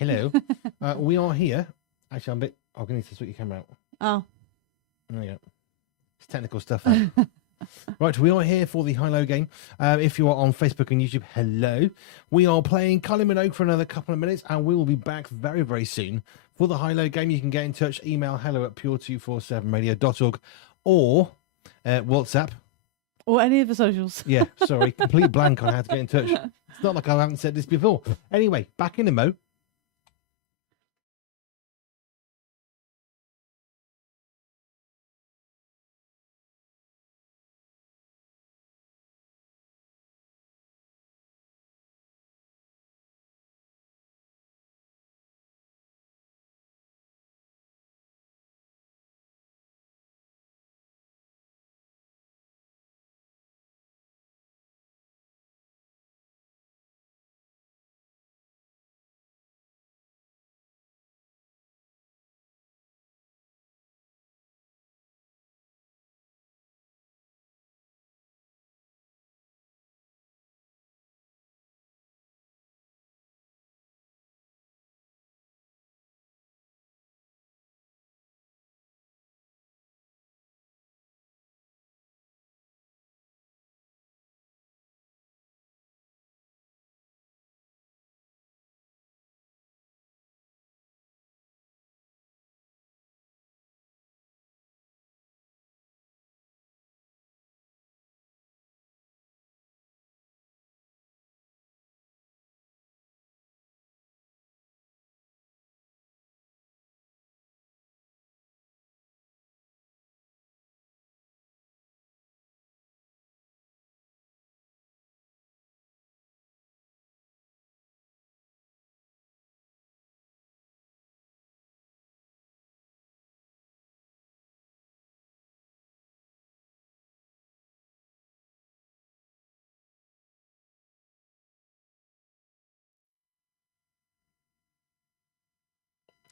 Hello. We are here. Actually, I'm going to need to sort your camera out. Oh. There you go. It's technical stuff. Right, we are here for the high-low game. If you are on Facebook and YouTube, hello. We are playing Kylie Minogue for another couple of minutes, and we will be back very, very soon for the high-low game. You can get in touch, email hello@pure247radio.org or WhatsApp. Or any of the socials. Yeah, sorry, complete blank on how to get in touch. It's not like I haven't said this before. Anyway, back in a mo.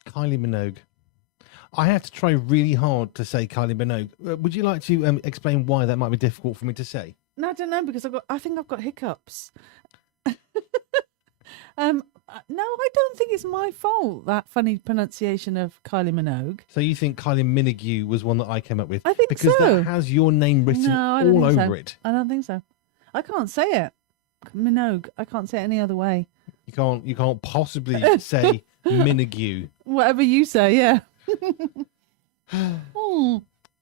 Kylie Minogue. I have to try really hard to say Kylie Minogue. Would you like to explain why that might be difficult for me to say? No, I don't know, because I think I've got hiccups. No, I don't think it's my fault, that funny pronunciation of Kylie Minogue. So you think Kylie Minogue was one that I came up with? I think because so. That has your name written all over it. I don't think so. I can't say it. Minogue. I can't say it any other way. You can't possibly say Minogue. Whatever you say, yeah.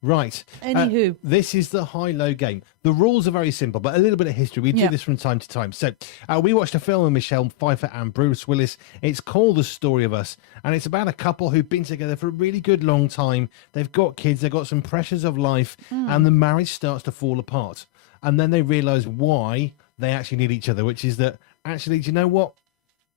Right. Anywho. This is the high-low game. The rules are very simple, but a little bit of history. We do this from time to time. So we watched a film with Michelle Pfeiffer and Bruce Willis. It's called The Story of Us, and it's about a couple who've been together for a really good long time. They've got kids. They've got some pressures of life, and the marriage starts to fall apart. And then they realise why they actually need each other, which is that, actually, do you know what?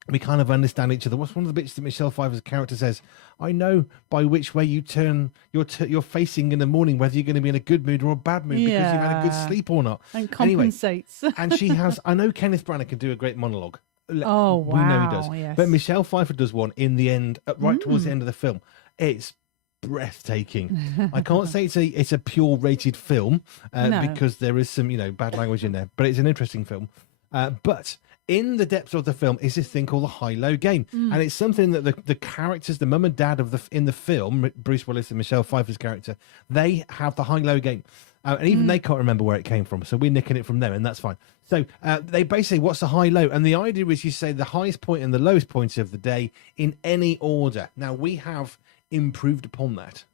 We kind of understand each other. What's one of the bits that Michelle Pfeiffer's character says? I know by which way you turn you're facing in the morning, whether you're going to be in a good mood or a bad mood because you've had a good sleep or not. And compensates. Anyway, and she has, I know Kenneth Branagh can do a great monologue. Oh, wow. We know he does. Yes. But Michelle Pfeiffer does one in the end, right towards the end of the film. It's breathtaking. I can't say it's a pure rated film because there is some, bad language in there, but it's an interesting film. But in the depths of the film is this thing called the high-low game, and it's something that the characters, the mum and dad in the film, Bruce Willis and Michelle Pfeiffer's character, they have the high-low game, and even they can't remember where it came from, so we're nicking it from them, and that's fine. So they basically, what's the high-low? And the idea is you say the highest point and the lowest points of the day in any order. Now, we have improved upon that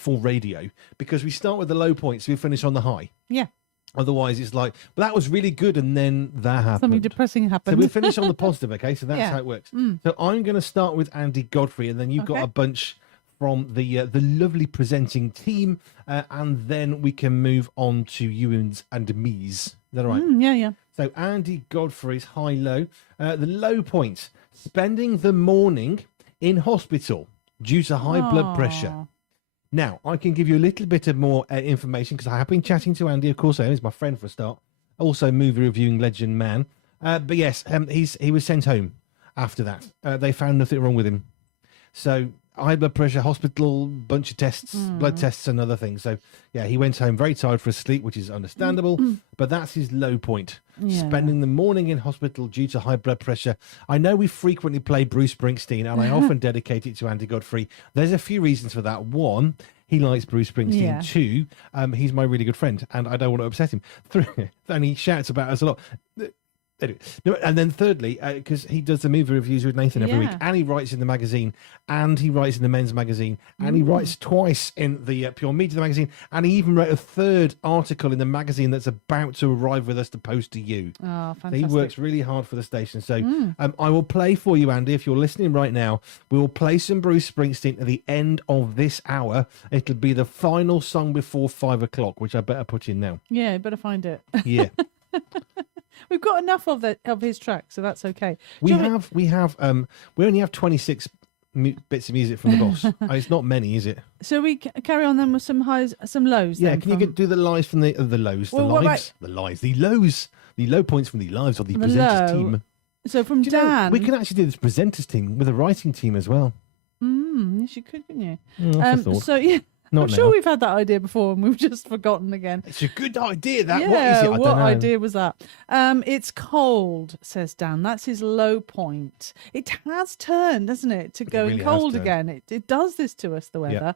for radio, because we start with the low points, so we finish on the high. Yeah. Otherwise, it's like, well, that was really good, and then that happened. Something depressing happened. So we'll finish on the positive, okay? So that's how it works. So I'm going to start with Andy Godfrey, and then you've got a bunch from the lovely presenting team, and then we can move on to you and me's. Is that all right? Yeah. So Andy Godfrey's high-low. The low points, spending the morning in hospital due to high blood pressure. Now, I can give you a little bit of more information because I have been chatting to Andy, of course. He's my friend for a start. Also, movie reviewing legend man. But yes, he was sent home after that. They found nothing wrong with him. So high blood pressure, hospital, bunch of tests, blood tests and other things. So, yeah, he went home very tired for his sleep, which is understandable, but that's his low point. Yeah. Spending the morning in hospital due to high blood pressure. I know we frequently play Bruce Springsteen, and I often dedicate it to Andy Godfrey. There's a few reasons for that. One, he likes Bruce Springsteen. Yeah. Two, he's my really good friend, and I don't want to upset him. Three, and he shouts about us a lot. Anyway, no, and then thirdly, because he does the movie reviews with Nathan every week, and he writes in the magazine, and he writes in the men's magazine, and he writes twice in the Pure Media magazine, and he even wrote a third article in the magazine that's about to arrive with us to post to you. Oh, fantastic. So he works really hard for the station. So I will play for you, Andy, if you're listening right now. We will play some Bruce Springsteen at the end of this hour. It'll be the final song before 5 o'clock, which I better put in now. Yeah, better find it. Yeah. We've got enough of his track, so that's okay. We only have 26 bits of music from the boss. It's not many, is it? So we carry on then with some highs, some lows. Yeah, then can you do the lives from the lows, Well, the lows, the low points from the lives of the presenters team. So from Do you know, Dan, we can actually do this presenters team with a writing team as well. Yes, you could, couldn't you? That's a thought. So yeah. Not I'm now. sure we've had that idea before and we've just forgotten again. It's a good idea, that. Yeah, What is it? I what don't know. idea was that? It's cold, says Dan. That's his low point. It has turned, hasn't it, to going really has cold turned. again. It does this to us, the weather.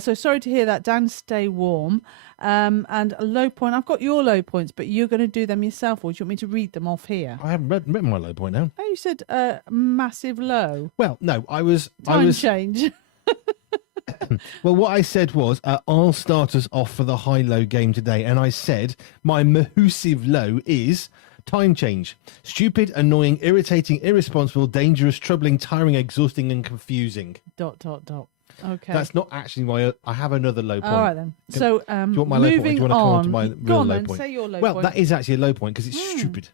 So sorry to hear that, Dan. Stay warm. And a low point. I've got your low points, but you're going to do them yourself, or do you want me to read them off here? I haven't written my low point now. Oh, you said massive low. Well, no, I was Change. Well, what I said was, I'll start us off for the high-low game today. And I said, my massive low is time change. Stupid, annoying, irritating, irresponsible, dangerous, troubling, tiring, exhausting, and confusing. ... Okay. That's not actually my... I have another low point. All right, then. So, do you want my low point? Or do you want to come on to my real low point? Say your low Well, point. that is actually a low point because it's stupid.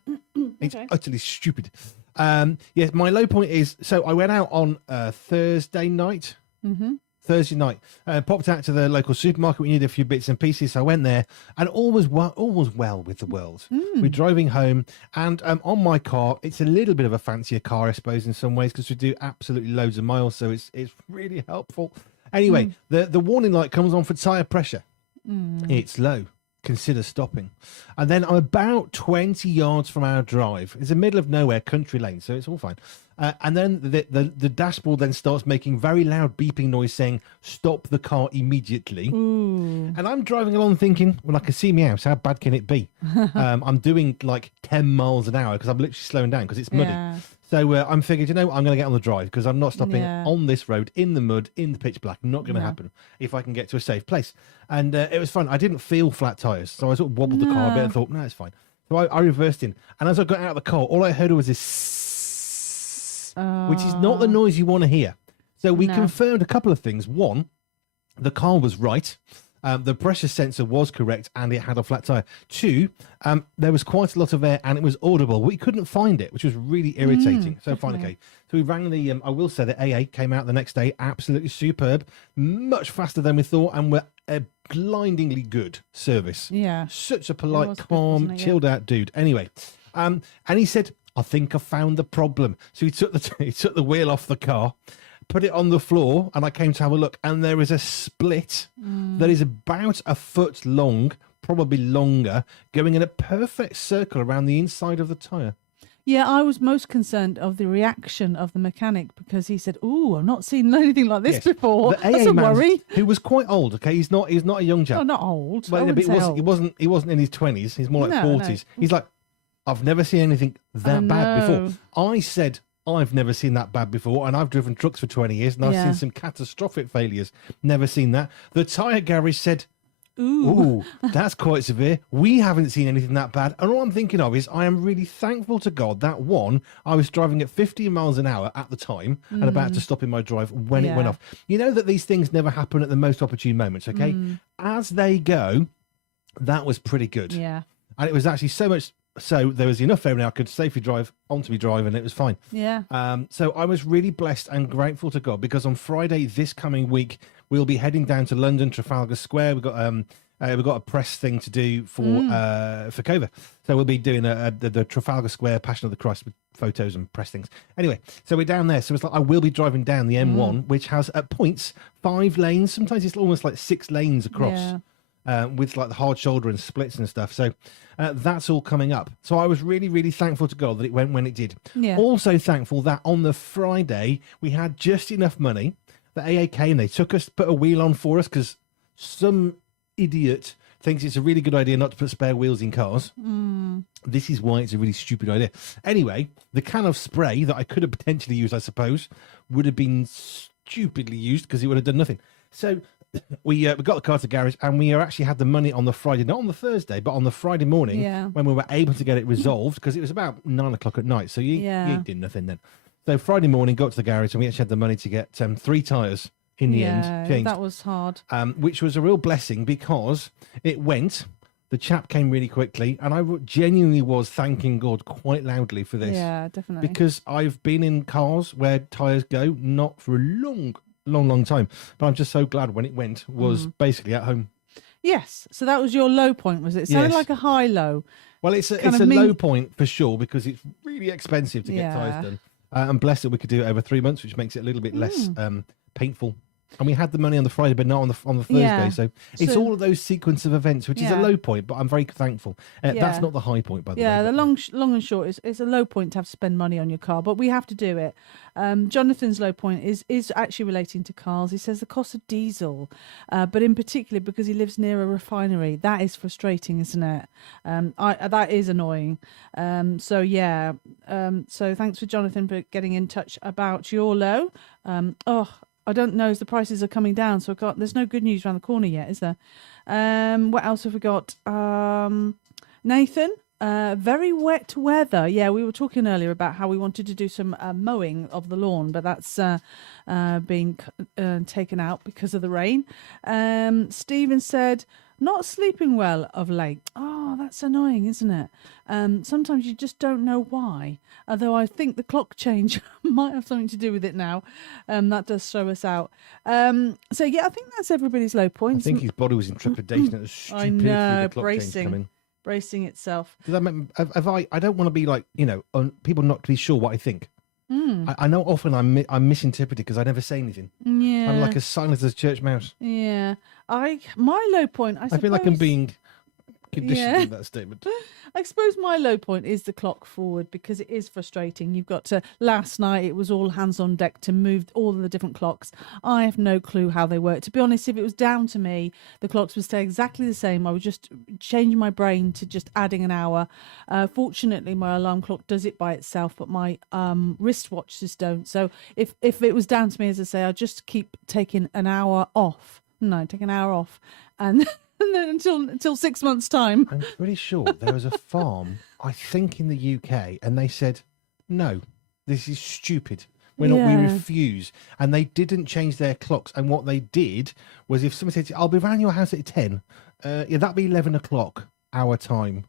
It's Okay. utterly stupid. Yes, my low point is... So I went out on Thursday night. Thursday night, popped out to the local supermarket. We needed a few bits and pieces, so I went there, and all was well with the world. We're driving home, and on my car, it's a little bit of a fancier car, I suppose, in some ways, because we do absolutely loads of miles, so it's really helpful. Anyway, the warning light comes on for tyre pressure. It's low. Consider stopping. And then I'm about 20 yards from our drive. It's the middle of nowhere, country lane, so it's all fine. And then the dashboard then starts making very loud beeping noise saying, stop the car immediately. And I'm driving along thinking, well, I can see me house. How bad can it be? I'm doing like 10 miles an hour because I'm literally slowing down because it's muddy. Yeah. So I'm figured, I'm going to get on the drive because I'm not stopping on this road in the mud, in the pitch black. Not going to happen if I can get to a safe place. And it was fun. I didn't feel flat tyres. So I sort of wobbled the car a bit and thought, no, it's fine. So I reversed in. And as I got out of the car, all I heard was this, which is not the noise you want to hear. So we confirmed a couple of things. One, the car was right. The pressure sensor was correct and it had a flat tyre. Two, there was quite a lot of air and it was audible. We couldn't find it, which was really irritating. So fine, okay. So we rang the, I will say that AA came out the next day, absolutely superb, much faster than we thought, and were a blindingly good service. Yeah. Such a polite, was good, calm, wasn't it? Yeah. chilled out dude. Anyway, and he said, I think I found the problem. So he took the wheel off the car, put it on the floor, and I came to have a look, and there is a split that is about a foot long, probably longer, going in a perfect circle around the inside of the tyre. Yeah, I was most concerned of the reaction of the mechanic because he said, "Ooh, I've not seen anything like this Yes. before." The AA That's a man, worry. who was quite old. Okay, he's not a young chap. Oh, not old. Well, I but wouldn't say old. he wasn't in his 20s. He's more like No, 40s. He's like, I've never seen anything that bad before. I said, I've never seen that bad before, and I've driven trucks for 20 years, and I've seen some catastrophic failures. Never seen that. The tyre garage said, Ooh, that's quite severe. We haven't seen anything that bad. And all I'm thinking of is I am really thankful to God that one, I was driving at 50 miles an hour at the time and about to stop in my drive when it went off. You know that these things never happen at the most opportune moments, okay? As they go, that was pretty good. Yeah. And it was actually so much so there was enough area I could safely drive onto my drive and it was fine. Yeah. So I was really blessed and grateful to God because on Friday this coming week we'll be heading down to London, Trafalgar Square. We've got We've got a press thing to do for Cova. So we'll be doing the Trafalgar Square Passion of the Christ with photos and press things. Anyway, so we're down there. So it's like I will be driving down the M1, which has at points 5 lanes. Sometimes it's almost like 6 lanes across with like the hard shoulder and splits and stuff. So that's all coming up. So I was really, really thankful to God that it went when it did. Yeah. Also thankful that on the Friday we had just enough money that AA came, they took us, put a wheel on for us because some idiot thinks it's a really good idea not to put spare wheels in cars. This is why it's a really stupid idea. Anyway, the can of spray that I could have potentially used, I suppose, would have been stupidly used because it would have done nothing. So we got the car to the garage, and we actually had the money on the Friday, not on the Thursday, but on the Friday morning when we were able to get it resolved because it was about 9 o'clock at night. So you did nothing then. So Friday morning, got to the garage, and we actually had the money to get 3 tyres in the end changed. That was hard. Which was a real blessing because it went. The chap came really quickly, and I genuinely was thanking God quite loudly for this. Yeah, definitely. Because I've been in cars where tyres go, not for a long time. But I'm just so glad when it went was basically at home. Yes. So that was your low point, was it? It sounded like a high low. Well, it's a low point for sure because it's really expensive to get tyres done. And blessed that we could do it over 3 months, which makes it a little bit less painful. And we had the money on the Friday, but not on the Thursday. Yeah. So it's all of those sequence of events, which is a low point, but I'm very thankful. That's not the high point, by the way. Yeah, the long and short is it's a low point to have to spend money on your car, but we have to do it. Jonathan's low point is actually relating to cars. He says the cost of diesel, but in particular because he lives near a refinery. That is frustrating, isn't it? That is annoying. So thanks for Jonathan for getting in touch about your low. I don't know as the prices are coming down, so there's no good news around the corner yet, is there? What else have we got? Nathan, very wet weather. Yeah, we were talking earlier about how we wanted to do some mowing of the lawn, but that's being taken out because of the rain. Stephen said, not sleeping well of late. Oh, that's annoying, isn't it? Sometimes you just don't know why. Although I think the clock change might have something to do with it now. That does throw us out. I think that's everybody's low points. I think his body was in trepidation at the stupidity of the clock change coming. Bracing itself. Does that mean, I don't want to be like, people not to be sure what I think. I know often I'm misinterpreted because I never say anything. Yeah. I'm like as silent as a church mouse. Yeah. My low point, I feel like I'm being conditioned with that statement. I suppose my low point is the clock forward because it is frustrating. You've got to, last night it was all hands on deck to move all of the different clocks. I have no clue how they work. To be honest, if it was down to me, the clocks would stay exactly the same. I would just change my brain to just adding an hour. Fortunately, my alarm clock does it by itself, but my wristwatches don't. So if it was down to me, as I say, I'd just keep taking an hour off. No, take an hour off. And then until 6 months' time. I'm pretty sure there was a farm, I think in the UK, and they said, no, this is stupid. We refuse. And they didn't change their clocks. And what they did was if somebody said, I'll be around your house at 10, that'd be 11 o'clock, our time.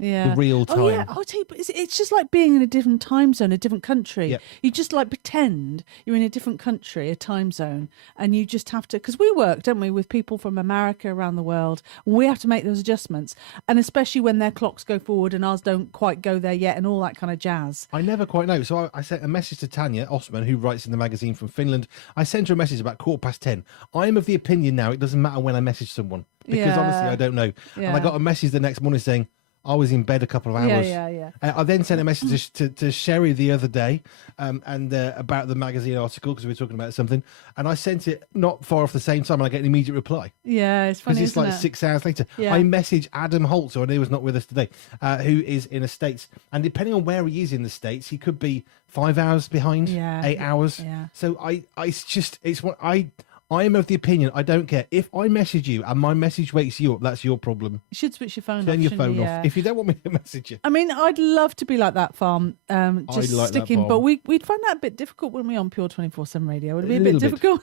Yeah. The real time. Oh, yeah. I'll tell you, but it's just like being in a different time zone, a different country. Yep. You just like pretend you're in a different country, a time zone, and you just have to, because we work, don't we, with people from America around the world. We have to make those adjustments, and especially when their clocks go forward and ours don't quite go there yet and all that kind of jazz. I never quite know. So I sent a message to Tanya Osman, who writes in the magazine from Finland. I sent her a message about 10:15. I am of the opinion now it doesn't matter when I message someone, because honestly I don't know. Yeah. And I got a message the next morning saying, I was in bed a couple of hours. Yeah. I then sent a message to Sherry the other day about the magazine article because we were talking about something. And I sent it not far off the same time and I get an immediate reply. Yeah, it's funny, because it's like 6 hours later. Yeah. I message Adam Holt, who I knew was not with us today, who is in the States. And depending on where he is in the States, he could be 5 hours behind, 8 hours. Yeah. So I am of the opinion, I don't care. If I message you and my message wakes you up, that's your problem. You should switch your phone off. Turn your phone off. If you don't want me to message you. I mean, I'd love to be like that farm, just sticking, but we'd find that a bit difficult when we're on Pure 247 Radio. Would it be a bit difficult?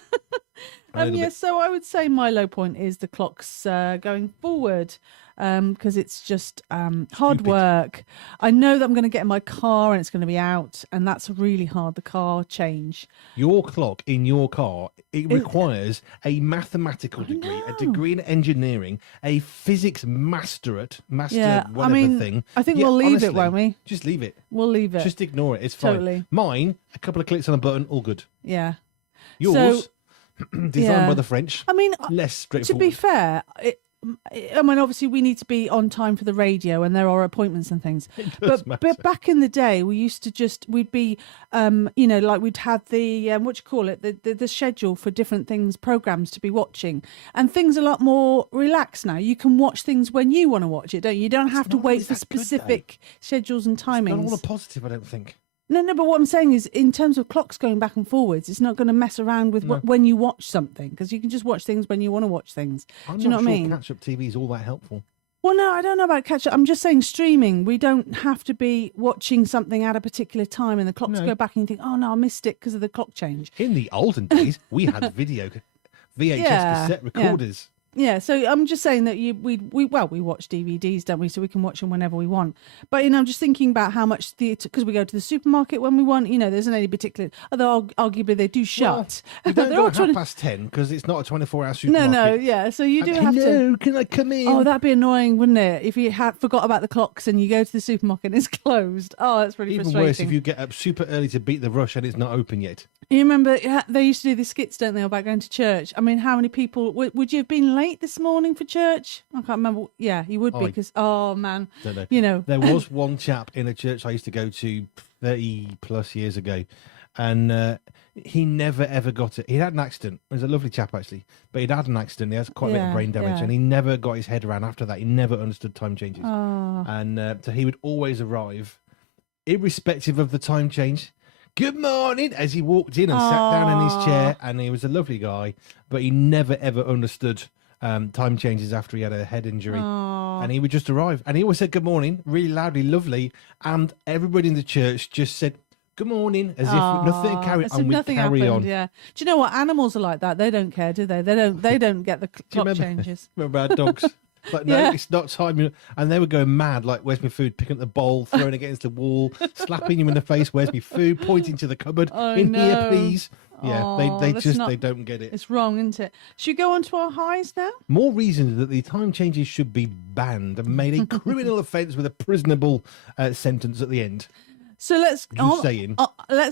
So I would say my low point is the clocks going forward, because it's just hard work. I know that I'm going to get in my car and it's going to be out, and that's really hard, the car change. Your clock in your car, it requires a mathematical degree, a degree in engineering, a physics whatever thing. I think we'll leave it, won't we? Just leave it. We'll leave it. Just ignore it. It's fine. Totally. Mine, a couple of clicks on a button, all good. Yeah. Yours, designed by the French. I mean, less straightforward. to be fair, obviously we need to be on time for the radio, and there are appointments and things. But back in the day, we used to we'd be, like we'd had the the schedule for different things, programs to be watching, and things are a lot more relaxed now. You can watch things when you want to watch it, don't you? You don't have to wait for specific schedules and timings. It's not all a positive, I don't think. No, but what I'm saying is, in terms of clocks going back and forwards, it's not going to mess around with when you watch something, because you can just watch things when you want to watch things. Do you know what I mean? Catch-up TV is all that helpful. Well, no, I don't know about catch-up. I'm just saying streaming. We don't have to be watching something at a particular time, and the clocks go back, and you think, oh, no, I missed it because of the clock change. In the olden days, we had VHS cassette recorders. Yeah, so I'm just saying that we watch DVDs, don't we? So we can watch them whenever we want. But I'm just thinking about how much theatre, because we go to the supermarket when we want. There isn't any particular. Although arguably they do shut. Well, we don't go at 10:30 because it's not a 24-hour supermarket. No, yeah. So you do have to. Hello, can I come in? Oh, that'd be annoying, wouldn't it? If you had forgot about the clocks and you go to the supermarket and it's closed. Oh, that's really frustrating. Even worse if you get up super early to beat the rush and it's not open yet. You remember they used to do these skits, don't they, about going to church? I mean, how many people would you have been late this morning for church? I can't remember. Yeah, you would be, because man, don't know. There was one chap in a church I used to go to 30 plus years ago, and he never ever got it. He had an accident. He was a lovely chap actually, but he'd had an accident. He has quite a bit of brain damage, and he never got his head around after that. He never understood time changes, and so he would always arrive, irrespective of the time change. Good morning, as he walked in and sat down in his chair, and he was a lovely guy, but he never ever understood time changes after he had a head injury. And he would just arrive, and he always said good morning really loudly, lovely, and everybody in the church just said good morning as if nothing carried on. Nothing happened. Yeah. Do you know what? Animals are like that. They don't care, do they? They don't get the clock changes. Remember our dogs? Like, no, it's not time. And they were going mad, like, where's my food? Picking up the bowl, throwing it against the wall, slapping you in the face, where's my food? Pointing to the cupboard, here, please. Yeah, they don't get it. It's wrong, isn't it? Should we go on to our highs now? More reasons that the time changes should be banned and made a criminal offence with a prisonable sentence at the end. So let's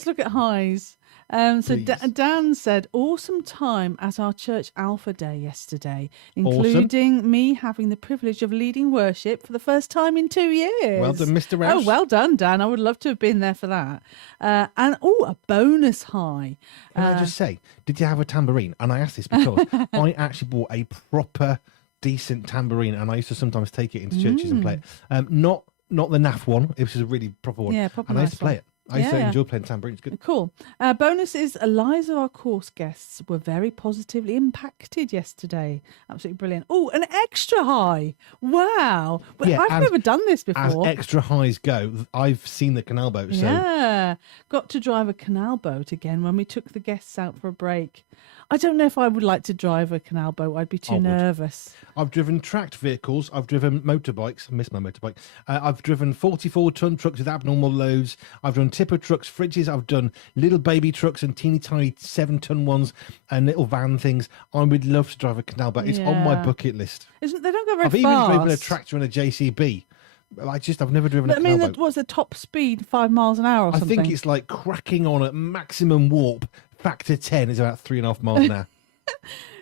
look at highs. So Dan said, awesome time at our church Alpha Day yesterday, including me having the privilege of leading worship for the first time in 2 years. Well done, Mr. Rouse. Oh, well done, Dan. I would love to have been there for that. And a bonus high. Can I just say, did you have a tambourine? And I asked this because I actually bought a proper, decent tambourine, and I used to sometimes take it into churches and play it. Not the naff one. It was a really proper one. Yeah, proper. And I used to play it. I used to enjoy playing tambourine. It's good. Cool. Bonus is lives of our course guests were very positively impacted yesterday. Absolutely brilliant. Oh, an extra high. Wow. I've never done this before. As extra highs go, I've seen the canal boat. Yeah. Got to drive a canal boat again when we took the guests out for a break. I don't know if I would like to drive a canal boat. I'd be too nervous. I've driven tracked vehicles. I've driven motorbikes. I miss my motorbike. I've driven 44-ton trucks with abnormal loads. I've done tipper trucks, fridges. I've done little baby trucks and teeny tiny 7-ton ones and little van things. I would love to drive a canal boat. It's on my bucket list. They don't go very fast. I've even driven a tractor and a JCB. I've never driven a canal boat. What's the top speed? 5 miles an hour or something? I think it's like cracking on at maximum warp. Factor 10 is about 3.5 miles an hour.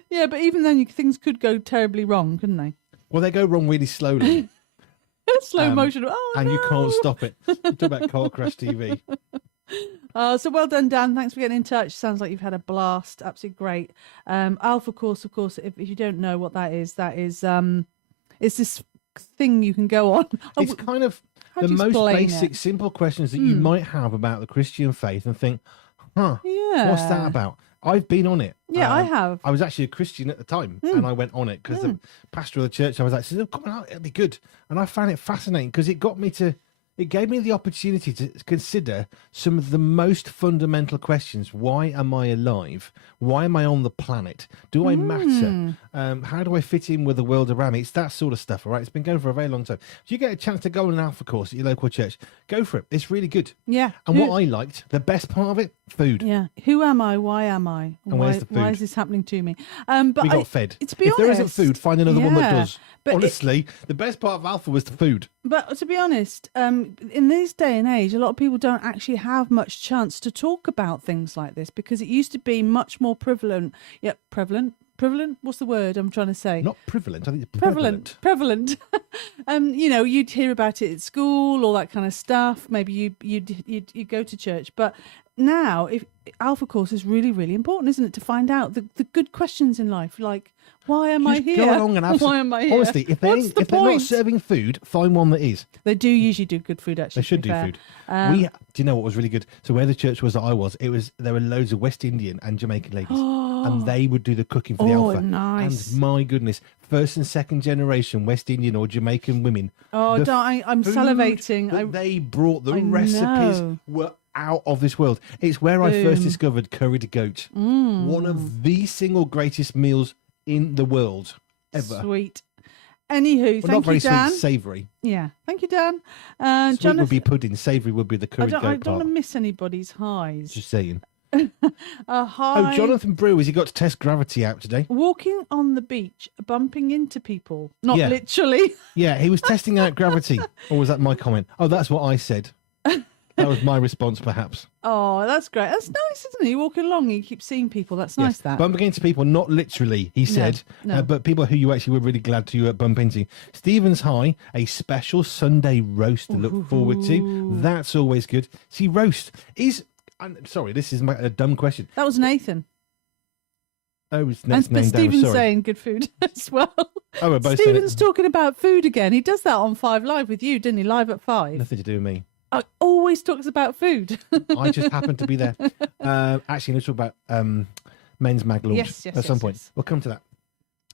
Yeah, but even then, things could go terribly wrong, couldn't they? Well, they go wrong really slowly. Slow motion. And you can't stop it. Talk about car crash TV. So well done, Dan. Thanks for getting in touch. Sounds like you've had a blast. Absolutely great. Alpha course, of course, if you don't know what that is it's this thing you can go on. It's kind of the most basic, simple questions that you might have about the Christian faith and think, what's that about? I've been on it. Yeah, I have. I was actually a Christian at the time, and I went on it because the pastor of the church, I was like, come on out, it'll be good. And I found it fascinating because it got me to It gave me the opportunity to consider some of the most fundamental questions. Why am I alive? Why am I on the planet? Do I matter? How do I fit in with the world around me? It's that sort of stuff, all right? It's been going for a very long time. If you get a chance to go on an Alpha course at your local church, go for it. It's really good. Yeah. And what I liked, the best part of it, food. Yeah. Who am I? Why am I? And where's the food? Why is this happening to me? But We got fed. To be if honest, there isn't food, find another one that does. But honestly, the best part of Alpha was the food. But to be honest, in this day and age, a lot of people don't actually have much chance to talk about things like this because it used to be much more prevalent. Yeah, prevalent. Prevalent? What's the word I'm trying to say? Not prevalent. I think it's prevalent. Prevalent. You'd hear about it at school, all that kind of stuff. Maybe you'd go to church, but now, if Alpha course is really, really important, isn't it, to find out the good questions in life, like why am I here? Go along and have why am I here? Honestly, if they're not serving food, find one that is. They do usually do good food. Actually, they should do food. Do you know what was really good? So where the church was that I was, there were loads of West Indian and Jamaican ladies, and they would do the cooking for the Alpha. Nice. And my goodness, first and second generation West Indian or Jamaican women. Oh, I'm salivating. They brought the recipes were out of this world. It's where I first discovered curried goat. One of the single greatest meals in the world ever. Sweet. Anywho, not very you, Dan. sweet, savoury. Yeah, thank you, Dan. Sweet Jonathan would be pudding, savoury would be the curried goat part. I don't want to miss anybody's highs. Just saying. Hi. Oh, Jonathan Brew, has he got to test gravity out today? Walking on the beach, bumping into people. Not literally. Yeah, he was testing out gravity. Or was that my comment? Oh, that's what I said. That was my response, perhaps. Oh, that's great. That's nice, isn't it? You walk along and you keep seeing people. That's nice, that. Bumping into people, not literally, he said, no. But people who you actually were really glad to bump into. Stephen's High, a special Sunday roast to look forward to. That's always good. See, roast is... I'm sorry, this is a dumb question. That was Nathan. Oh, it's but Stephen's saying good food as well. Oh, we're both Stephen's talking about food again. He does that on 5 Live with you, didn't he? Live at 5. Nothing to do with me. Always talks about food. I just happened to be there. Actually, let's talk about men's mag launch at some point. We'll come to that.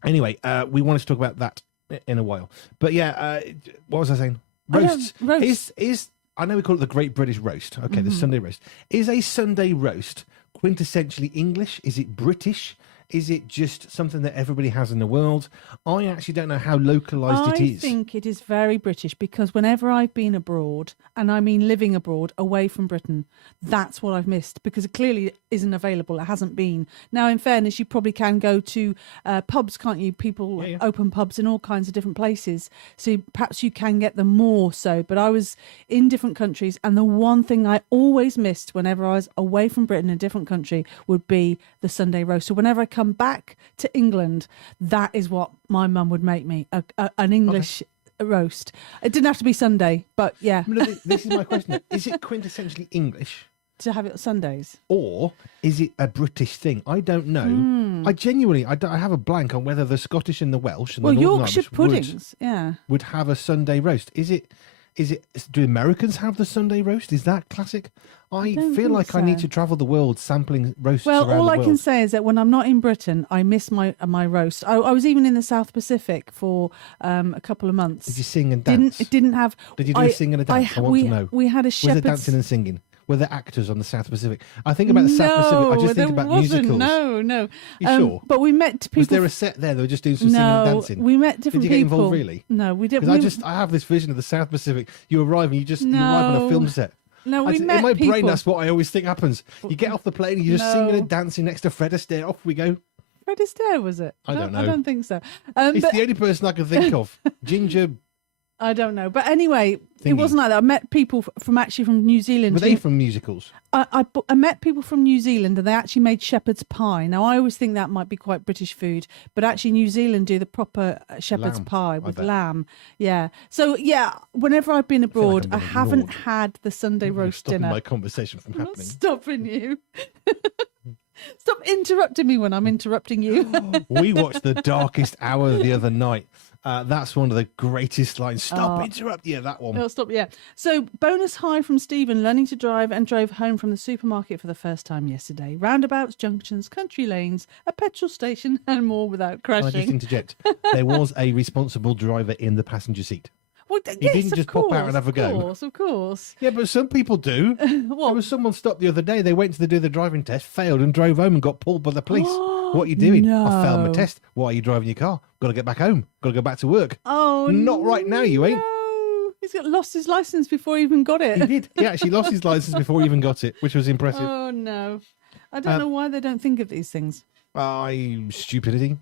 Anyway, we wanted to talk about that in a while. But yeah, what was I saying? Roasts. Roast. I know we call it the Great British Roast. Okay, the Sunday roast. Is a Sunday roast quintessentially English? Is it British? Is it just something that everybody has in the world? I actually don't know how localised it is. I think it is very British because whenever I've been abroad, and I mean living abroad, away from Britain, that's what I've missed because it clearly isn't available. It hasn't been. Now, in fairness, you probably can go to pubs, can't you? People open pubs in all kinds of different places. So perhaps you can get them more so. But I was in different countries, and the one thing I always missed whenever I was away from Britain in a different country would be the Sunday roast. So whenever I come back to England, that is what my mum would make me, an English roast. It didn't have to be Sunday, but yeah. This is my question. Is it quintessentially English? To have it on Sundays? Or is it a British thing? I don't know. I genuinely, I have a blank on whether the Scottish and the Welsh and the Northern Yorkshire Irish puddings, would have a Sunday roast. Do Americans have the Sunday roast? Is that classic? I feel like I need to travel the world sampling roasts around the world. Well, all I can say is that when I'm not in Britain, I miss my roast. I was even in the South Pacific for a couple of months. Did you sing and dance? It didn't have... Did you do a sing and a dance? I want to know. We had a shepherd's... Was there dancing and singing? Were there actors on the South Pacific? I think about the South Pacific. I just think about musicals. No. You sure? But we met people. Was there a set there? They were just doing some singing and dancing. We met different people. Did you get involved really? No, we didn't. Because I have this vision of the South Pacific. You arrive and you arrive on a film set. No, we met in my people. brain, that's what I always think happens. You get off the plane, you're just singing and dancing next to Fred Astaire. Off we go. Fred Astaire, was it? I don't know. I don't think so. He's the only person I can think of. Ginger. I don't know. But anyway, it wasn't like that. I met people from New Zealand. Were they from musicals? I met people from New Zealand and they actually made shepherd's pie. Now, I always think that might be quite British food, but actually New Zealand do the proper shepherd's pie with lamb. Yeah. So, yeah, whenever I've been abroad, I haven't had the Sunday roast dinner. My conversation from happening. I'm not stopping you. Stop interrupting me when I'm interrupting you. We watched The Darkest Hour the other night. That's one of the greatest lines. Stop interrupting. Yeah, that one. No, stop. Yeah. So, bonus high from Stephen, learning to drive and drove home from the supermarket for the first time yesterday. Roundabouts, junctions, country lanes, a petrol station, and more without crashing. I just interject. There was a responsible driver in the passenger seat. Well, He yes, didn't just pop out and have a go. Of course. Yeah, but some people do. What? There was someone stopped the other day. They went to do the driving test, failed, and drove home and got pulled by the police. What are you doing? I failed my No. test. Why are you driving your car? Got to get back home. Got to go back to work. Oh, Not right now, you ain't. no. He's lost his license before he even got it. He did. He actually lost his license before he even got it, which was impressive. Oh, no. I don't know why they don't think of these things. Stupidity.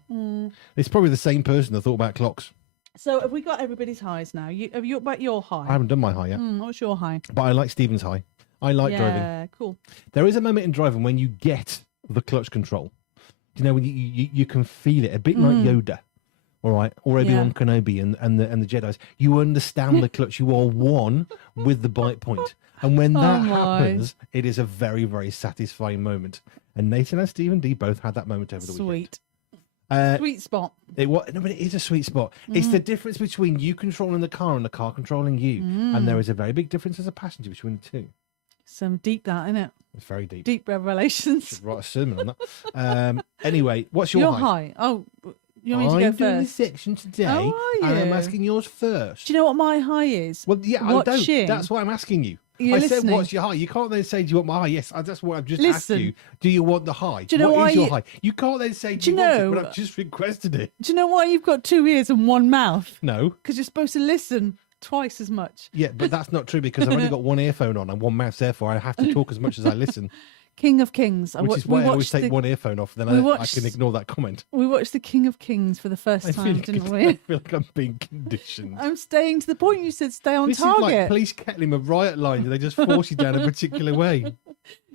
It's probably the same person that thought about clocks. So have we got everybody's highs now? Have you about your high? I haven't done my high yet, What's your high? but I like Stephen's high. I like driving. Yeah, cool. There is a moment in driving when you get the clutch control. You know, when you can feel it, a bit like Yoda, all right, or Obi-Wan Kenobi and the Jedis. You understand the clutch. You are one with the bite point. And when that happens, it is a very, very satisfying moment. And Nathan and Stephen D both had that moment over the weekend. Sweet spot. No, but it is a sweet spot. It's the difference between you controlling the car and the car controlling you. And there is a very big difference as a passenger between the two. Some deep that, isn't it? It's very deep. Deep revelations. Should write a sermon on that. Anyway, what's your high? Oh, you want me to go I'm doing first? the section today. Oh, are And I'm you? asking yours first. Do you know what my high is? Well, yeah, I don't. That's why I'm asking you. You're I said, listening. what's your high? You can't then say, do you want my high? Yes, that's what I've just asked Listen. you. Do you want the high? Do you know What why is your you- high? You can't then say, Do you want it? know- But I've just requested it. Do you know why you've got 2 ears and 1 mouth? No. Because you're supposed to listen twice as much. Yeah, but that's not true because I've only got one earphone on and one mouth. Therefore, I have to talk as much as I listen. King of Kings. Which is why I always take one earphone off. Then I can ignore that comment. We watched the King of Kings for the first time, didn't we? I feel like I'm being conditioned. I'm staying to the point. You said stay on This target. is like police kettling with riot lines. They just force you down a particular way.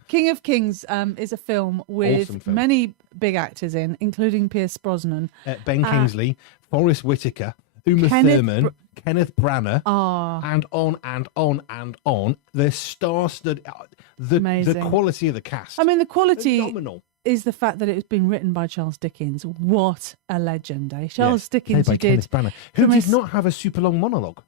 King of Kings is a film with Awesome film. many big actors in, including Pierce Brosnan. Ben Kingsley, Forrest Whitaker, Uma Thurman, Kenneth Branagh, and on and on and on. The star-studded, the quality of the cast. I mean, the quality phenomenal. is the fact that it was been written by Charles Dickens. What a legend, eh? Charles played Dickens, by who did. Kenneth Branagh, who did not have a super long monologue.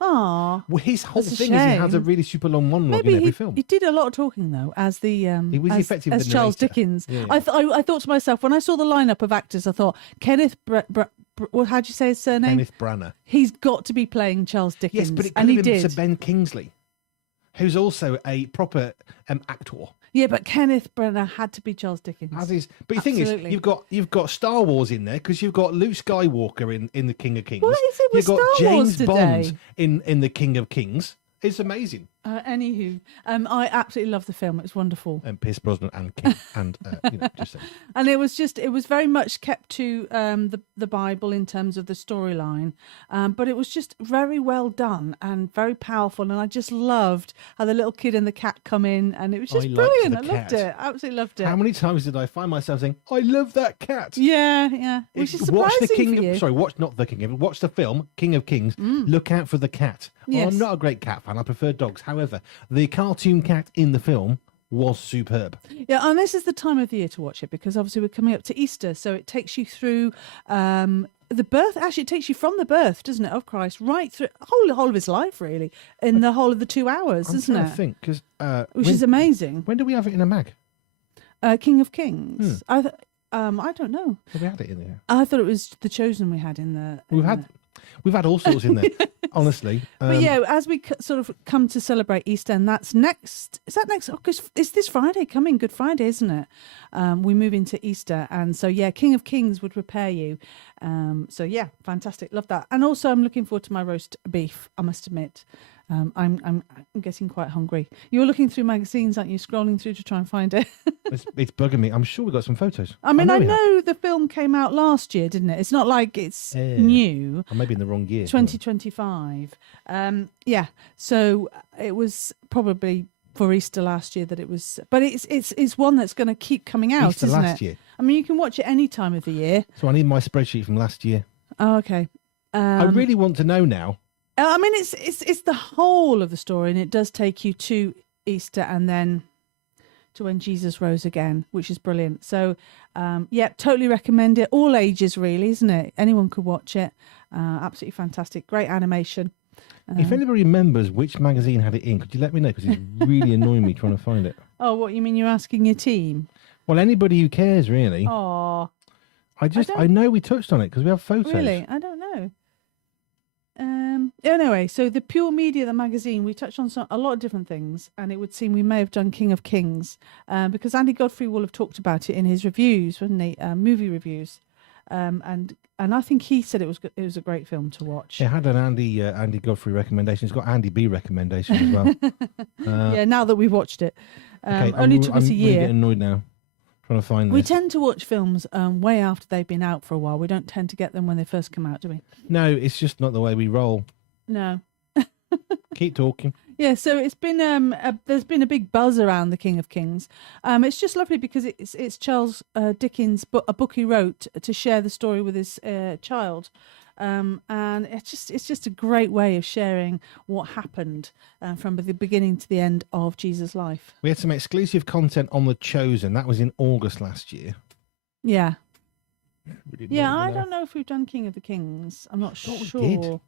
Ah, Well, his whole That's a thing is he has a shame. really super long monologue in maybe every film. he did a lot of talking though, as the He was effectively as the Charles narrator. Dickens. Yeah. I thought to myself when I saw the lineup of actors, I thought Kenneth. Well, how'd you say his surname? Kenneth Branagh. He's got to be playing Charles Dickens. Yes, but it and could he have been did. Sir Ben Kingsley, who's also a proper actor. Yeah, but Kenneth Branagh had to be Charles Dickens. As is, but the thing is, Absolutely. you've got Star Wars in there because you've got Luke Skywalker in the King of Kings. What is it with You've got Star Wars James today? Bond in the King of Kings. It's amazing. Anywho, I absolutely love the film. It's wonderful. And Pierce Brosnan and King and just saying. And it was very much kept to the Bible in terms of the storyline, but it was just very well done and very powerful. And I just loved how the little kid and the cat come in, and it was just I liked brilliant. the I loved cat. it. Absolutely loved it. How many times did I find myself saying, "I love that cat"? Yeah, which is Watch surprising the King. for you. Sorry, watch not the King. Watch the film King of Kings. Look out for the cat. Yes. I'm not a great cat fan. I prefer dogs. However, the cartoon cat in the film was superb. Yeah, and this is the time of the year to watch it because obviously we're coming up to Easter, so it takes you through the birth. Actually, it takes you from the birth, doesn't it, of Christ, right through the whole of his life, really, in the whole of the 2 hours, I'm isn't trying it? to think because Which is amazing. when do we have it in a mag? King of Kings. I don't know. Have we had it in there? I thought it was The Chosen we had in the. We've had all sorts in there. Honestly, But yeah, as we sort of come to celebrate Easter, and that's next. Is that next? Because it's this Friday coming, Good Friday, isn't it? We move into Easter, and so yeah, King of Kings would prepare you. So yeah, fantastic, love that. And also, I'm looking forward to my roast beef. I must admit, I'm getting quite hungry. You're looking through magazines, aren't you? Scrolling through to try and find it. it's bugging me. I'm sure we got some photos. I mean, I we have. know the film came out last year, didn't it? It's not like it's new. I may be in the wrong year. 2025. Yeah. So it was probably for Easter last year that it was, but it's one that's going to keep coming out, Easter isn't last it? year. I mean, you can watch it any time of the year. So I need my spreadsheet from last year. Oh, okay. I really want to know now. I mean, it's the whole of the story, and it does take you to Easter and then to when Jesus rose again, which is brilliant. So, yeah, totally recommend it. All ages, really, isn't it? Anyone could watch it. Absolutely fantastic. Great animation. If anybody remembers which magazine had it in, could you let me know? Because it's really annoying me trying to find it. Oh, what you mean? You're asking your team? Well, anybody who cares, really. Oh, I know we touched on it because we have photos. really? I don't know. Anyway, so the Pure Media, the magazine, we touched on a lot of different things, and it would seem we may have done King of Kings, because Andy Godfrey will have talked about it in his reviews, wouldn't he? Movie reviews, and I think he said it was a great film to watch. It had an Andy Godfrey recommendation. It's got Andy B recommendation as well. Yeah, now that we've watched it, Okay, only took us a I'm really year. getting annoyed now. Trying to find this. We tend to watch films way after they've been out for a while. We don't tend to get them when they first come out, do we? No, it's just not the way we roll. No. Keep talking. Yeah, so it's been there's been a big buzz around the King of Kings. It's just lovely because it's Charles Dickens' a book he wrote to share the story with his child, and it's just a great way of sharing what happened from the beginning to the end of Jesus' life. We had some exclusive content on The Chosen. That was in August last year. Yeah. Yeah, I don't know if we've done King of the Kings. I'm not thought we sure.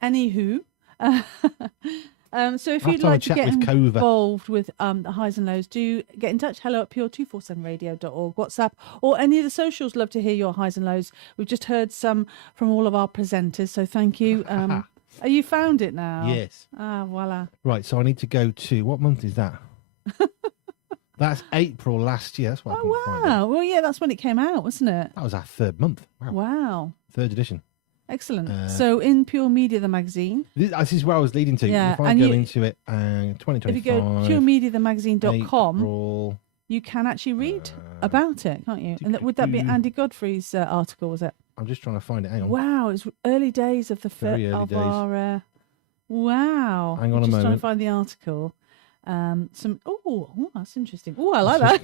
Anywho, so if I'll you'd have a like to chat get with Cova. involved with the highs and lows, do get in touch. Hello at pure247radio.org, WhatsApp, or any of the socials. Love to hear your highs and lows. We've just heard some from all of our presenters, so thank you. Are you found it now? Yes. Ah, voila. Right, so I need to go to, what month is that? That's April last year. That's why I couldn't find it. Wow. Well, yeah, that's when it came out, wasn't it? That was our third month. Wow. Wow. Third edition. Excellent. So in Pure Media, the magazine. This is where I was leading to. Yeah, if I and go you- into it, 2025. If you go puremediathemagazine.com, April, you can actually read about it, can't you? And would that be Andy Godfrey's article, was it? I'm just trying to find it. Hang on. Wow, it's early days of the Very early days. our. Wow. Hang on I'm a just trying to moment. find the article. That's interesting. Oh, I like that.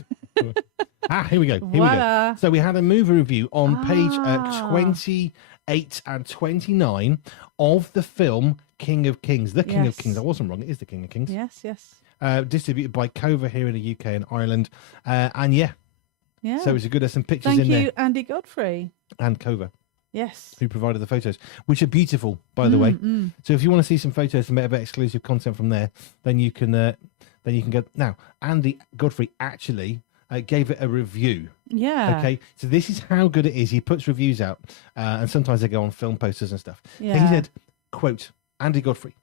Here we go. Here we go. Voila. So we had a movie review on page Ah. 28 and 29 of the film King of Kings. The King of Yes. Kings. I wasn't wrong. It is the King of Kings. Yes, yes. Distributed by Cova here in the UK and Ireland. And yeah, Yeah. so it's a good. There's some pictures Thank in you, there. Andy Godfrey. And Cova, Yes. who provided the photos, which are beautiful, by the way. Mm. So if you want to see some photos and a bit of exclusive content from there, then you can go. Now, Andy Godfrey actually gave it a review. Yeah. Okay, so this is how good it is. He puts reviews out, and sometimes they go on film posters and stuff. Yeah. He said, quote, Andy Godfrey,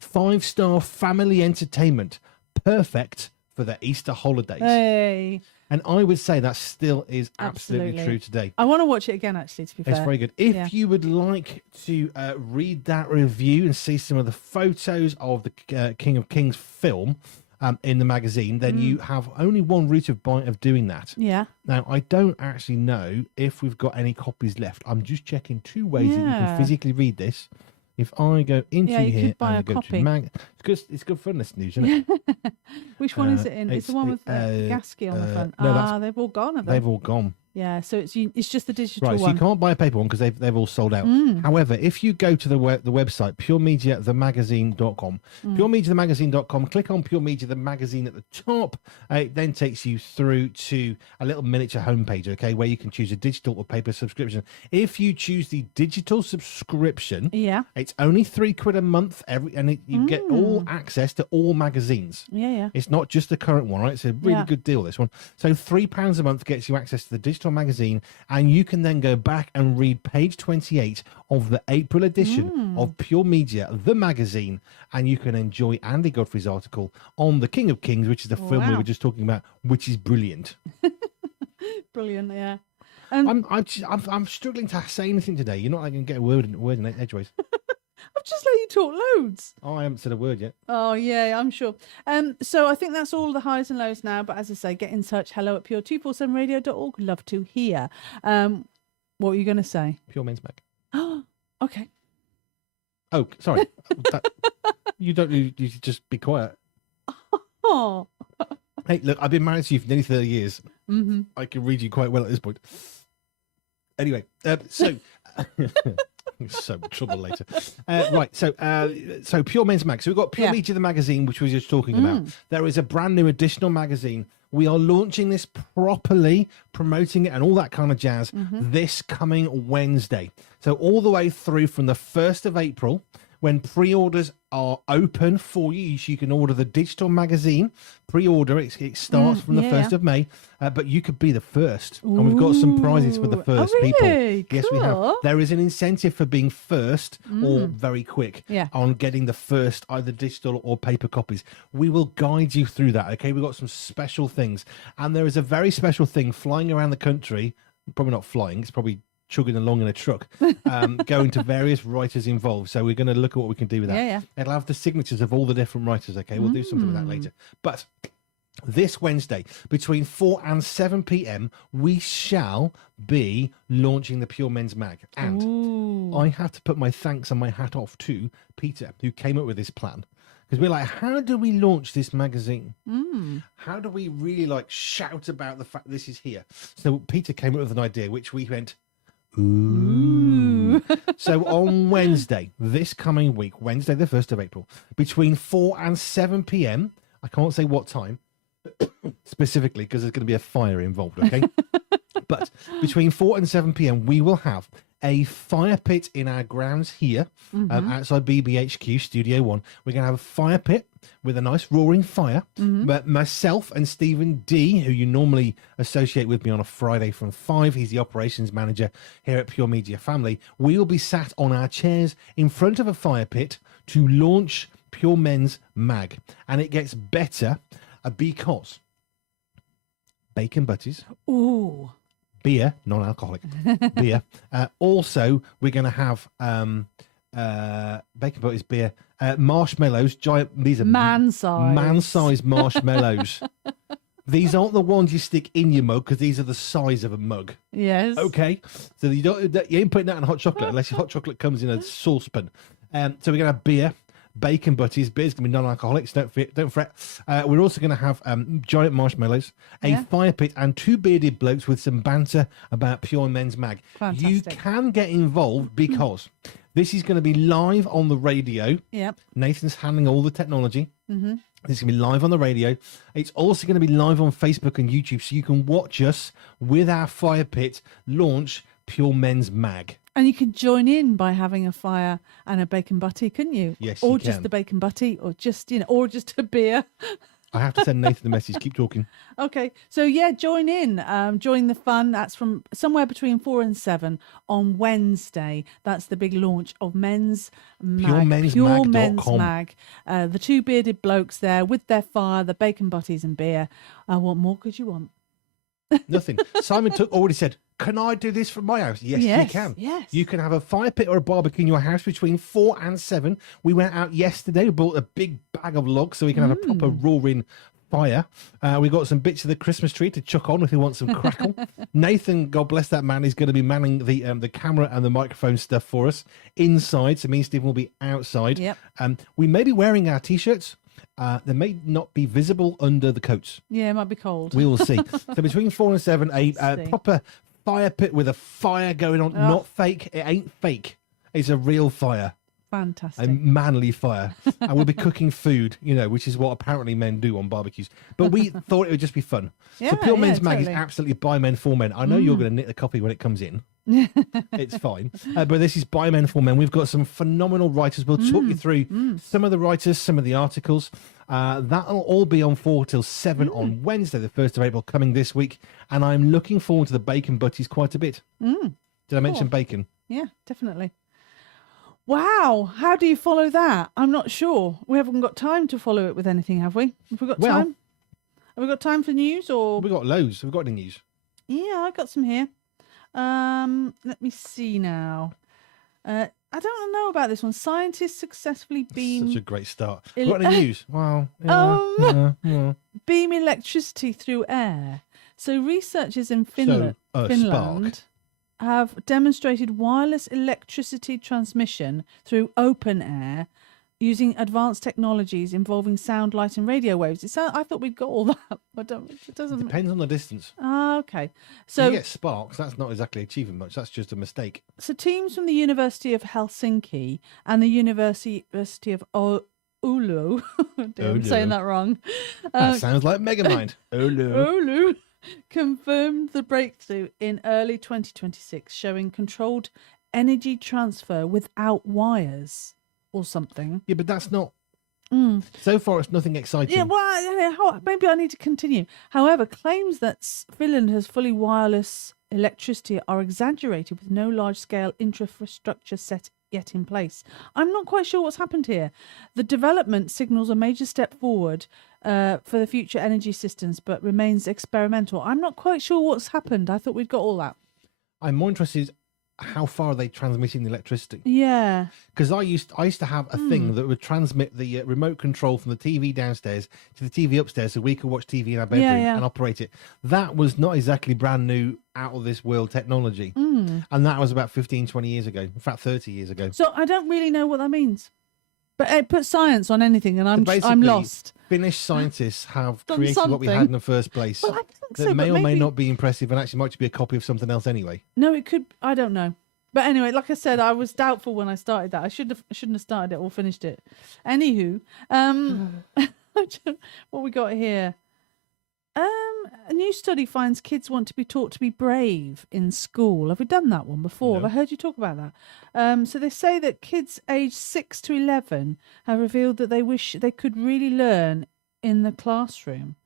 5-star family entertainment, perfect for the Easter holidays. Hey. And I would say that still is absolutely Absolutely. true today. I want to watch it again, actually, to be fair. It's very good. If Yeah. you would like to read that review and see some of the photos of the King of Kings film in the magazine, then you have only one route of doing that. Yeah. Now, I don't actually know if we've got any copies left. I'm just checking two ways that you Yeah. can physically read this. If I go into Yeah, you here could buy and a I go copy. to it's good fun, this news, isn't it? Which one is it in? It's the one with it's, Gasky on the front. no, that's- They've all gone, have they? They've all gone. Yeah, so it's just the digital Right, so one. you can't buy a paper one because they've all sold out. However, if you go to the website, puremediathemagazine.com, puremediathemagazine.com, click on Pure Media the Magazine at the top, it then takes you through to a little miniature homepage, okay, where you can choose a digital or paper subscription. If you choose the digital subscription, Yeah. it's only £3 a month, you get all access to all magazines. Yeah, yeah. It's not just the current one, right? It's a really Yeah. good deal, this one. So £3 a month gets you access to the digital magazine, and you can then go back and read page 28 of the April edition of Pure Media, the magazine, and you can enjoy Andy Godfrey's article on The King of Kings, which is the film we Wow. were just talking about, which is brilliant. Brilliant, yeah. I'm struggling to say anything today. You're not going to get a word in edgeways. I've just let you talk loads. Oh, I haven't said a word yet. Oh, yeah, I'm sure. So I think that's all the highs and lows now. But as I say, get in touch. Hello at pure247radio.org. Love to hear. What were you going to say? Pure Men's Mag. Okay. Oh, sorry. You don't need you just be quiet. Oh. Hey, look, I've been married to you for nearly 30 years. Mm-hmm. I can read you quite well at this point. Anyway, so so much trouble later. Right, so Pure Men's Mag. So we've got Pure Yeah. Media the magazine, which we were just talking about. There is a brand new additional magazine. We are launching this properly, promoting it and all that kind of jazz this coming Wednesday. So all the way through from the 1st of April, when pre-orders are open for you, so you can order the digital magazine. Pre-order, it starts from the 1st of May, but you could be the first. And we've got some prizes for the first really? people. Yes, we have. There is an incentive for being first or very quick on getting the first either digital or paper copies. We will guide you through that, okay? We've got some special things. And there is a very special thing flying around the country, probably not flying, it's probably chugging along in a truck, going to various writers involved. So we're going to look at what we can do with that. Yeah. It'll have the signatures of all the different writers, okay? We'll do something with that later. But this Wednesday, between 4 and 7 p.m., we shall be launching the Pure Men's Mag. And I have to put my thanks and my hat off to Peter, who came up with this plan. Because we're like, how do we launch this magazine? How do we really shout about the fact this is here? So Peter came up with an idea, which we went, ooh. So on Wednesday, this coming week, Wednesday the 1st of April, between 4 and 7 p.m., I can't say what time specifically because there's going to be a fire involved, okay? But between 4 and 7 p.m., we will have a fire pit in our grounds here outside BBHQ Studio 1. We're going to have a fire pit with a nice roaring fire. But myself and Stephen D, who you normally associate with me on a Friday from 5, he's the operations manager here at Pure Media Family, we will be sat on our chairs in front of a fire pit to launch Pure Men's Mag. And it gets better because bacon butties. Ooh. Beer, non-alcoholic beer. Also, we're going to have bacon butties, beer, marshmallows, giant. These are man-sized marshmallows. These aren't the ones you stick in your mug because these are the size of a mug. Yes. Okay. So you ain't putting that in hot chocolate unless your hot chocolate comes in a saucepan. So we're going to have beer. Bacon butties, beer's going to be non-alcoholic, so don't fret. We're also going to have giant marshmallows, a fire pit, and 2 bearded blokes with some banter about Pure Men's Mag. Fantastic. You can get involved because this is going to be live on the radio. Yep. Nathan's handling all the technology. This is going to be live on the radio. It's also going to be live on Facebook and YouTube, so you can watch us with our fire pit launch Pure Men's Mag. And you could join in by having a fire and a bacon butty, couldn't you? Yes, or you just can. the bacon butty, or just or just a beer. I have to send Nathan the message. Keep talking. Okay, so join in, join the fun. That's from somewhere between 4 and 7 on Wednesday. That's the big launch of Men's Mag, Pure Men's Mag. The 2 bearded blokes there with their fire, the bacon butties and beer. What more could you want? Nothing. Simon already said, can I do this from my house? Yes, you can. Yes. You can have a fire pit or a barbecue in your house between 4 and 7. We went out yesterday. We bought a big bag of logs so we can have a proper roaring fire. We got some bits of the Christmas tree to chuck on if you want some crackle. Nathan, God bless that man, is going to be manning the camera and the microphone stuff for us inside. So me and Stephen will be outside. Yep. We may be wearing our T-shirts. They may not be visible under the coats. Yeah, it might be cold. We will see. So between 4 and 7, a proper fire pit with a fire going on. Not fake. It ain't fake. It's a real fire. Fantastic. A manly fire. And we'll be cooking food, which is what apparently men do on barbecues. But we thought it would just be fun. Yeah, so Pure Men's Mag is totally. absolutely by men for men. I know you're going to knit the copy when it comes in. It's fine. But this is by men for men. We've got some phenomenal writers. We'll talk you through some of the writers, some of the articles. That'll all be on 4 till 7 on Wednesday, the 1st of April, coming this week. And I'm looking forward to the bacon butties quite a bit. Did I mention bacon? Yeah, definitely. Wow. How do you follow that? I'm not sure. We haven't got time to follow it with anything, have we? Have we got time? Have we got time for news or? We've got loads. Have we got any news? Yeah, I got some here. Let me see now. I don't know about this one. Scientists successfully beam... Such a great start. Got any news? Well, beam electricity through air. So researchers in Finland spark. have demonstrated wireless electricity transmission through open air using advanced technologies involving sound, light, and radio waves. I thought we'd got all that. It doesn't. Depends on the distance. Ah, okay. So you get sparks. That's not exactly achieving much. That's just a mistake. So teams from the University of Helsinki and the University of Oulu. I'm saying that wrong. That sounds like Megamind. Oulu confirmed the breakthrough in early 2026, showing controlled energy transfer without wires or something. Yeah, but that's not. So far, it's nothing exciting. Yeah, well, maybe I need to continue. However, claims that Finland has fully wireless electricity are exaggerated with no large-scale infrastructure set yet in place. I'm not quite sure what's happened here. The development signals a major step forward for the future energy systems, but remains experimental. I'm not quite sure what's happened. I thought we'd got all that. I'm more interested how far are they transmitting the electricity? Yeah. Because I used to have a thing that would transmit the remote control from the TV downstairs to the TV upstairs so we could watch TV in our bedroom and operate it. That was not exactly brand new, out of this world technology. And that was about 15, 20 years ago. In fact, 30 years ago. So I don't really know what that means. But it puts science on anything and I'm lost. Finnish scientists have Done created what we had in the first place. Well, I think that so, may but or may maybe... not be impressive and actually might just be a copy of something else anyway. No, it could. I don't know. But anyway, like I said, I was doubtful when I started that. I shouldn't have started it or finished it. Anywho, what we got here? A new study finds kids want to be taught to be brave in school. Have we done that one before? No. Have I heard you talk about that? So they say that kids aged 6 to 11 have revealed that they wish they could really learn in the classroom.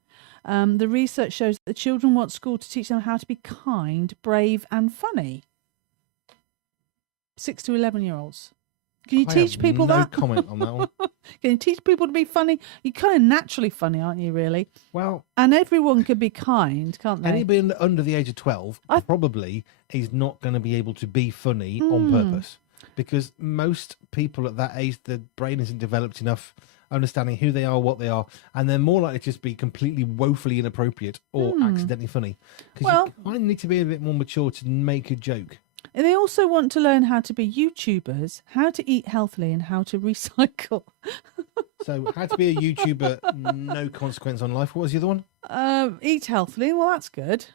The research shows that the children want school to teach them how to be kind, brave, and funny. 6 to 11-year-olds. Can you teach people no that? No comment on that one. Can you teach people to be funny? You're kind of naturally funny, aren't you, really? Well... And everyone can be kind, can't they? Anybody under the age of 12 probably is not going to be able to be funny on purpose. Because most people at that age, the brain isn't developed enough understanding who they are, what they are, and they're more likely to just be completely woefully inappropriate or accidentally funny. Because you kind of need to be a bit more mature to make a joke. And they also want to learn how to be YouTubers, how to eat healthily, and how to recycle. So, how to be a YouTuber, no consequence on life. What was the other one? Eat healthily. Well, that's good.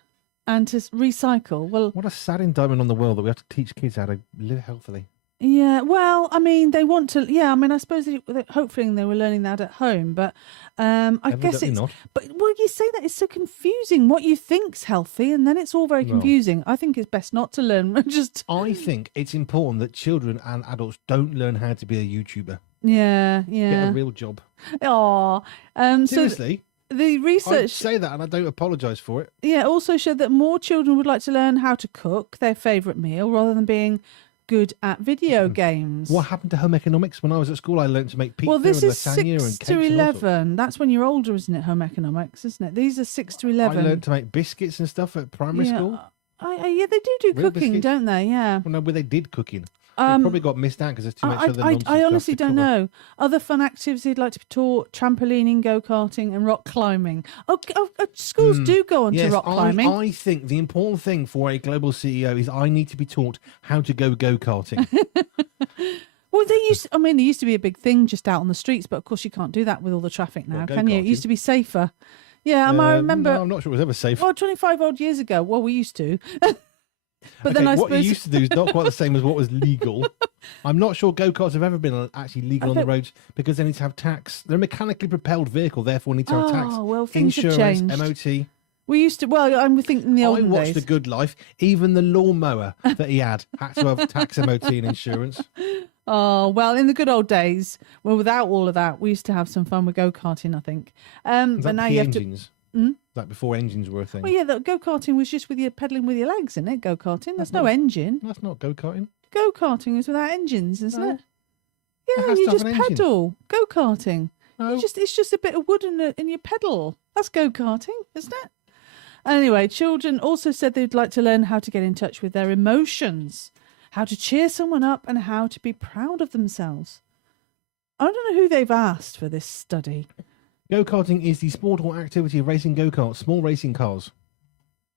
And to recycle. Well, what a sad indictment on the world that we have to teach kids how to live healthily. Yeah, well, I mean, they want to. Yeah, I mean, I suppose hopefully they were learning that at home, but I guess it's not. But well, you say that it's so confusing. What you think's healthy, and then it's all very confusing. I think it's best not to learn. I think it's important that children and adults don't learn how to be a YouTuber. Yeah. Get a real job. Oh, seriously. So the research I say that, and I don't apologise for it. Yeah, also showed that more children would like to learn how to cook their favourite meal rather than being good at video games. What happened to home economics? When I was at school, I learned to make pizza and lasagna and cakes. Well, this is 6 to 11. That's when you're older, isn't it? Home economics, isn't it? These are 6 to 11. I learned to make biscuits and stuff at primary school. Yeah, they do real cooking, biscuits? Don't they? Yeah. Well, no, but they did cooking. They probably got missed out because there's too much other nonsense. I honestly don't know. Other fun activities you'd like to be taught: trampolining, go-karting, and rock climbing. Schools do go on to rock climbing. I think the important thing for a global CEO is I need to be taught how to go-karting. Well, they used to be a big thing just out on the streets, but of course you can't do that with all the traffic now, can you? It used to be safer. Yeah, I remember. No, I'm not sure it was ever safe. Well, 25 odd years ago. Well, we used to. But then what you used to do is not quite the same as what was legal. I'm not sure go-karts have ever been actually legal on the roads because they need to have tax. They're a mechanically propelled vehicle, therefore need to have tax. Well, things insurance, have changed. MOT. We used to. Well, I'm thinking in the olden days. I watched The Good Life. Even the lawnmower that he had to have tax, MOT, and insurance. Oh, well, in the good old days, well, without all of that, we used to have some fun with go-karting, I think. But now you have engines? Like before engines were a thing. Well, yeah, the go-karting was just with you pedalling with your legs, isn't it? Go-karting. There's no engine. That's not go-karting. Go-karting is without engines, isn't it? Yeah, you just pedal. Go-karting. No. It's just a bit of wood in your pedal. That's go-karting, isn't it? Anyway, children also said they'd like to learn how to get in touch with their emotions, how to cheer someone up, and how to be proud of themselves. I don't know who they've asked for this study. Go-karting is the sport or activity of racing go-karts, small racing cars.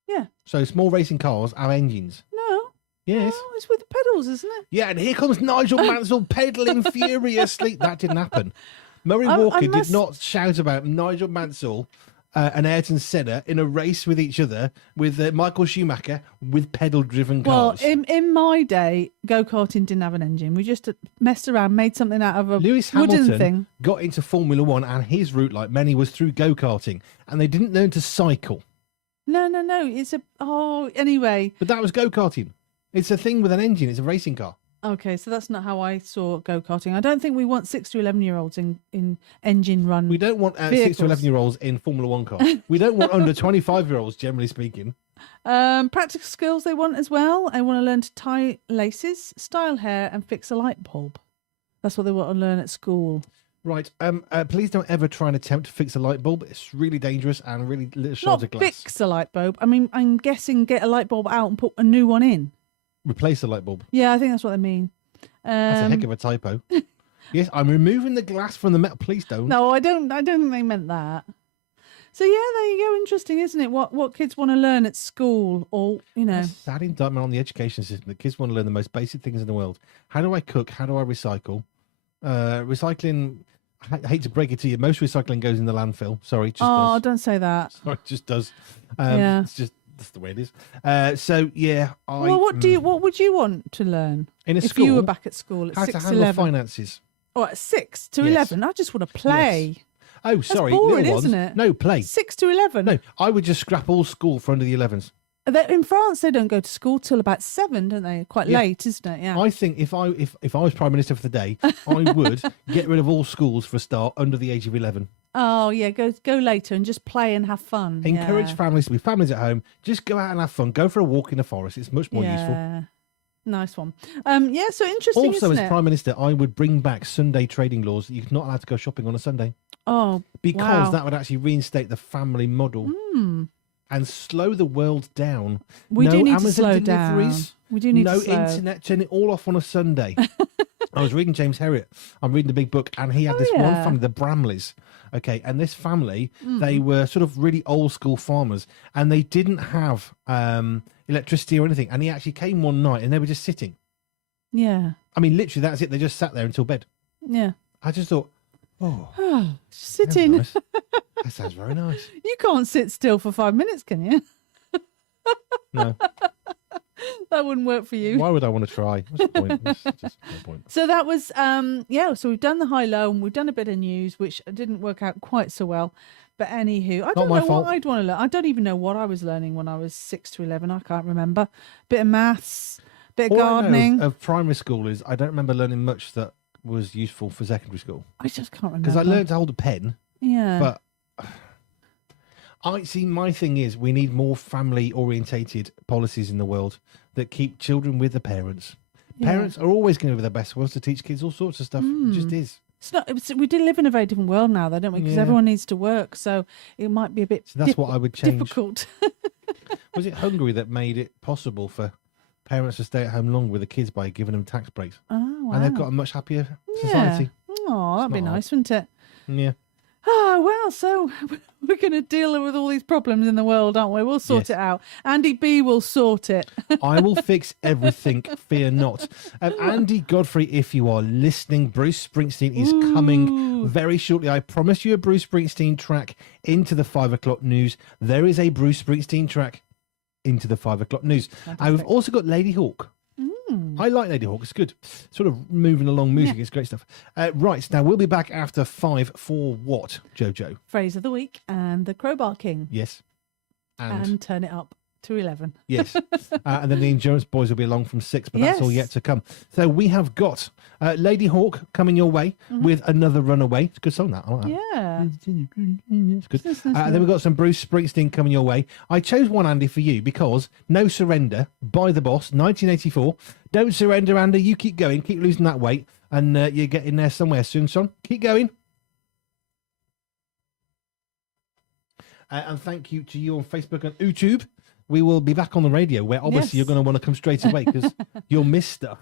Yeah. So small racing cars have engines. No. Yes. No, it's with the pedals, isn't it? Yeah, and here comes Nigel Mansell pedalling furiously. That didn't happen. Murray Walker did not shout about Nigel Mansell and Ayrton Senna in a race with each other with Michael Schumacher with pedal-driven cars. Well, in my day, go-karting didn't have an engine. We just messed around, made something out of a Lewis wooden Hamilton thing. Got into Formula One, and his route, like many, was through go-karting, and they didn't learn to cycle. No. Anyway. But that was go-karting. It's a thing with an engine. It's a racing car. Okay, so that's not how I saw go-karting. I don't think we want 6 to 11-year-olds in engine run. We don't want 6 to 11-year-olds in Formula One cars. We don't want under 25-year-olds, generally speaking. Practical skills they want as well. They want to learn to tie laces, style hair, and fix a light bulb. That's what they want to learn at school. Right. Please don't ever try and attempt to fix a light bulb. It's really dangerous and really little shards of Not glass. fix a light bulb. I mean, I'm guessing get a light bulb out and put a new one in. Replace the light bulb. Yeah, I think that's what they mean. That's a heck of a typo. Yes, I'm removing the glass from the metal. Please don't. No, I don't think they meant that. So yeah, there you go. Interesting, isn't it? What kids want to learn at school, or Sad indictment on the education system. The kids want to learn the most basic things in the world. How do I cook? How do I recycle? Recycling. I hate to break it to you. Most recycling goes in the landfill. Sorry, it just does. Oh, don't say that. Sorry, it just does. Yeah. It's just that's the way it is. So yeah, Well, what would you want to learn in a if school? you were back at school at How 6 to to handle 11? finances? Oh, at 6 to Yes. 11. I just want to play. Yes. Oh, sorry, boring, little ones. isn't it? No, play. 6 to 11. No, I would just scrap all school for under the 11s. In France, they don't go to school till about 7, don't they? Quite Yeah. late, isn't it? Yeah. I think if I was Prime Minister for the day, I would get rid of all schools for a start under the age of 11. Oh yeah, go later and just play and have fun. Encourage Yeah. families to be families at home. Just go out and have fun. Go for a walk in the forest. It's much more useful. Yeah. Nice one. Yeah, so interesting, Also, isn't as it? Prime Minister, I would bring back Sunday trading laws. You're not allowed to go shopping on a Sunday Oh, because wow. that would actually reinstate the family model and slow the world down. We no do need Amazon to slow deliveries, down. We do need no to slow. internet. Turn it all off on a Sunday. I was reading James Herriot. I'm reading the big book, and he had this one yeah. family, the Bramleys. Okay, and this family, Mm. they were sort of really old school farmers, and they didn't have electricity or anything. And he actually came one night, and they were just sitting. Yeah. I mean, literally, that's it. They just sat there until bed. Yeah. I just thought, oh, that's Sitting. nice. That sounds very nice. You can't sit still for 5 minutes, can you? No, That wouldn't work for you. why would I want to try? What's the point? There's just no point. So that was so we've done the high low and we've done a bit of news which didn't work out quite so well. But anywho, I don't my know fault. what I'd want to learn. I don't even know what I was learning when I was 6 to 11. I can't remember. Bit of maths, bit of All I know gardening. of primary school is I don't remember learning much that was useful for secondary school I just can't remember. because I learned to hold a pen. Yeah. But I see. My thing is, we need more family-orientated policies in the world that keep children with the parents. Yeah. Parents are always going to be the best ones to teach kids all sorts of stuff. It just is. We do live in a very different world now, though, don't we? Because Yeah. everyone needs to work, so it might be a bit So that's what I would change. difficult. Was it Hungary that made it possible for parents to stay at home longer with the kids by giving them tax breaks? Oh, wow. And they've got a much happier Yeah. society. Oh, that'd be not hard. nice, wouldn't it? Yeah. Oh, well, so we're going to deal with all these problems in the world, aren't we? We'll sort Yes. it out. Andy B will sort it. I will fix everything, fear not. Andy Godfrey, if you are listening, Bruce Springsteen is coming very shortly. I promise you a Bruce Springsteen track into the 5 o'clock news. There is a Bruce Springsteen track into the 5 o'clock news. And we've also got Lady Hawk. I like Lady Hawk. It's good. Sort of moving along music. It's great stuff. Right. Now, we'll be back after 5 for what, Jojo? Phrase of the week and the Crowbar King. Yes. And turn it up to 11. Yes. And then the Endurance Boys will be along from 6, but that's all yet to come. So we have got Lady Hawk coming your way with Another Runaway. It's a good song, that. I like that. Yeah. It's good. And then we've got some Bruce Springsteen coming your way. I chose one, Andy, for you because No Surrender by The Boss, 1984. Don't surrender, Andy. You keep going. Keep losing that weight. And you're getting there somewhere soon, son. Keep going. And thank you to you on Facebook and YouTube. We will be back on the radio where obviously you're going to want to come straight away because you'll miss stuff.